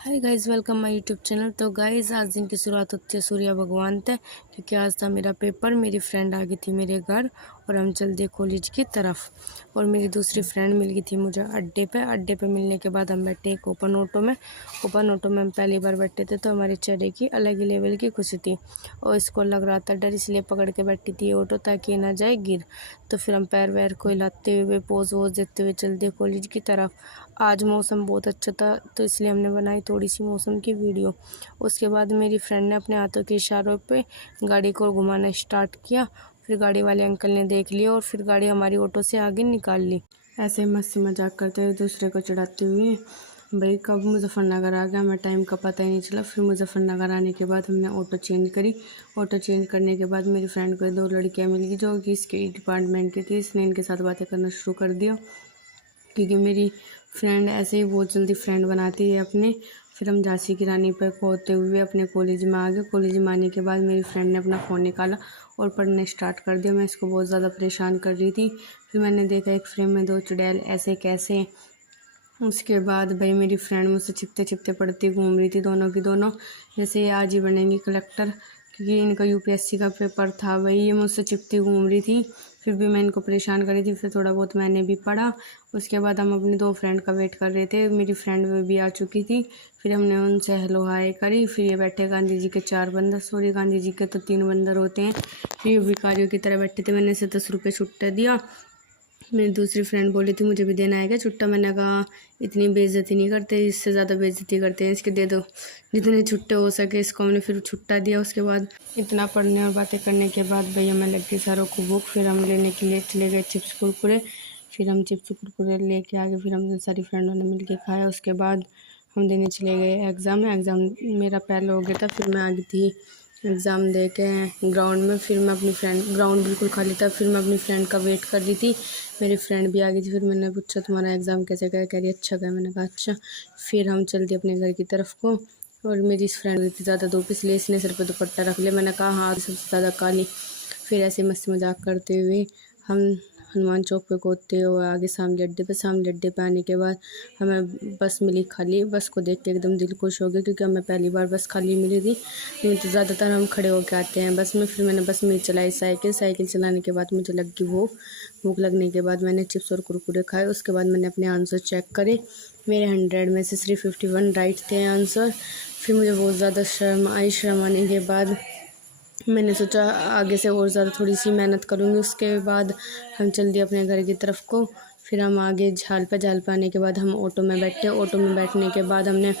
Hi guys, welcome my YouTube channel. तो guys आज दिन की शुरुआत होती है सूर्य भगवान से, क्योंकि आज था मेरा पेपर। मेरी फ्रेंड आ गई थी मेरे घर और हम चल दिए कॉलेज की तरफ। और मेरी दूसरी फ्रेंड मिल गई थी मुझे अड्डे पे मिलने के बाद हम बैठे एक ओपन ऑटो में हम पहली बार बैठे थे, तो हमारे चेहरे की अलग ही लेवल की खुशी थी। और इसको लग रहा था डर, इसलिए पकड़ के बैठी थी ऑटो ताकि ना जाए गिर। तो फिर हम पैर वैर को हिलाते हुए पोज वोज देते हुए चल दिए कॉलेज की तरफ। आज मौसम बहुत अच्छा था, तो इसलिए हमने बनाई थोड़ी सी मौसम की वीडियो। उसके बाद मेरी फ्रेंड ने अपने हाथों के इशारों पे गाड़ी को घुमाना स्टार्ट किया। फिर गाड़ी वाले अंकल ने देख लिया और फिर गाड़ी हमारी ऑटो से आगे निकाल ली। ऐसे मस्ती मजाक करते हुए दूसरे को चिढ़ाते हुए भाई कब मुजफ्फरनगर आ गया, हमें टाइम का पता ही नहीं चला। फिर मुजफ्फरनगर आने के बाद हमने ऑटो चेंज करी। ऑटो चेंज करने के बाद मेरी फ्रेंड को दो लड़कियां मिल गई जो कि इसके डिपार्टमेंट की थी। इसने इनके साथ बातें करना शुरू कर दिया, क्योंकि मेरी फ्रेंड ऐसे ही बहुत जल्दी फ्रेंड बनाती है अपने। फिर हम झांसी की रानी पर होते हुए अपने कॉलेज में आ गए। कॉलेज में आने के बाद मेरी फ्रेंड ने अपना फ़ोन निकाला और पढ़ने स्टार्ट कर दिया। मैं इसको बहुत ज़्यादा परेशान कर रही थी। फिर मैंने देखा एक फ्रेम में दो चुड़ैल ऐसे कैसे। उसके बाद भाई मेरी फ्रेंड मुझसे छिपते छिपते पढ़ती घूम रही थी, दोनों की दोनों जैसे ये आज ही बनेंगी कलेक्टर, क्योंकि इनका यूपीएससी का पेपर था। भाई ये मुझसे चिपती घूम रही थी, फिर भी मैं इनको परेशान करी थी। फिर थोड़ा बहुत मैंने भी पढ़ा। उसके बाद हम अपनी दो फ्रेंड का वेट कर रहे थे। मेरी फ्रेंड वो भी आ चुकी थी। फिर हमने उनसे हेलो हाय करी। फिर ये बैठे गांधी जी के 4 बंदर, सॉरी गांधी जी के तो 3 बंदर होते हैं। फिर ये भिखारियों की तरह बैठे थे। मैंने इसे 10 रुपये छुट्टा दिया। मेरी दूसरी फ्रेंड बोली थी मुझे भी देना है क्या छुट्टा। मैंने कहा इतनी बेइज्जती नहीं करते, इससे ज़्यादा बेइज्जती करते हैं, इसके दे दो जितने छुट्टे हो सके। इसको हमने फिर छुट्टा दिया। उसके बाद इतना पढ़ने और बातें करने के बाद भैया हमें लग गई सारों को भूख। फिर हम लेने के लिए चले गए चिप्स कुरकुरे। फिर हम चिप्स कुरकुरे लेके आ गए। फिर हम सारी फ्रेंडों ने मिल के खाया। उसके बाद हम देने चले गए एग्ज़ाम मेरा पहले हो गया था। फिर मैं आ गई थी एग्ज़ाम दे के ग्राउंड में। फिर मैं अपनी फ्रेंड, ग्राउंड बिल्कुल खाली था, फिर मैं अपनी फ्रेंड का वेट कर रही थी। मेरी फ्रेंड भी आ गई थी। फिर मैंने पूछा तुम्हारा एग्ज़ाम कैसे गया, कह रही अच्छा गया। मैंने कहा अच्छा। फिर हम चल दिए अपने घर की तरफ को। और मेरी फ्रेंड इतनी ज़्यादा धूप, इसलिए इसने सिर पर दुपट्टा रख लिया। मैंने कहा हाँ सबसे ज़्यादा काली। फिर ऐसे मस्ती मजाक करते हुए हम हनुमान चौक पे कूदते हुए आगे शामली अड्डे पे आने के बाद हमें बस मिली खाली। बस को देख के एकदम दिल खुश हो गया, क्योंकि हमें पहली बार बस खाली मिली थी। नहीं तो ज़्यादातर हम खड़े होके आते हैं बस में। फिर मैंने बस में चलाई साइकिल चलाने के बाद मुझे लग गई भूख लगने के बाद मैंने चिप्स और कुरकुरे खाए। उसके बाद मैंने अपने आंसर चेक करे। मेरे 100 में से सिर्फ 51 राइट थे आंसर। फिर मुझे बहुत ज़्यादा शर्म आई। शर्म आने के बाद मैंने सोचा आगे से और ज़्यादा थोड़ी सी मेहनत करूँगी। उसके बाद हम चल दिए अपने घर की तरफ को। फिर हम आगे झाल पे आने के बाद हम ऑटो में बैठे। ऑटो में बैठने के बाद हमने